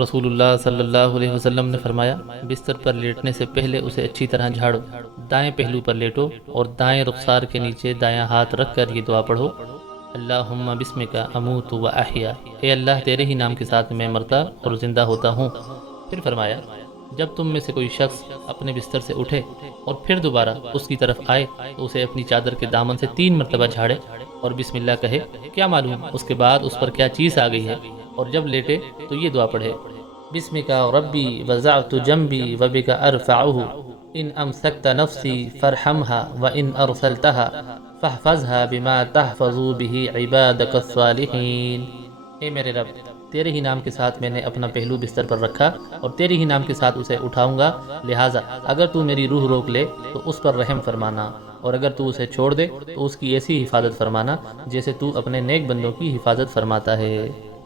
रसूलुल्लाह सल्लल्लाहु अलैहि वसल्लम ने फरमाया, बिस्तर पर लेटने से पहले उसे अच्छी तरह झाड़ो, दाएं पहलू पर लेटो और दाएं रुखसार के नीचे दायां हाथ रख कर ये दुआ पढ़ो, अल्लाहुम्मा बिस्मिका अमूतु व अहया। ए अल्लाह, तेरे ही नाम के साथ मैं मरता और ज़िंदा होता हूँ। फिर फरमाया, जब तुम में से कोई शख्स अपने बिस्तर से उठे और फिर दोबारा उसकी तरफ आए तो उसे अपनी चादर के दामन से 3 मरतबा झाड़े और बिस्मिल्लाह कहे। क्या मालूम उसके बाद उस पर क्या चीज़ आ गई है। और जब लेटे तो ये दुआ पढ़े, बिस्मिका रब्बी वज़अतु जंबी व बिका अरफ़अहु, इन अमसकत नफ्सी फरहमहा व इन अरसलतहा फहफ़ज़हा बिमा तहफ़ज़ु बिही इबादकस सालिहीन। हे मेरे रब, तेरे ही नाम के साथ मैंने अपना पहलू बिस्तर पर रखा और तेरे ही नाम के साथ उसे उठाऊंगा, लिहाजा अगर तू मेरी रूह रोक ले तो उस पर रहम फरमाना, और अगर तू उसे छोड़ दे तो उसकी ऐसी हिफाजत फरमाना जैसे तू अपने नेक बंदों की हिफाजत फरमाता है।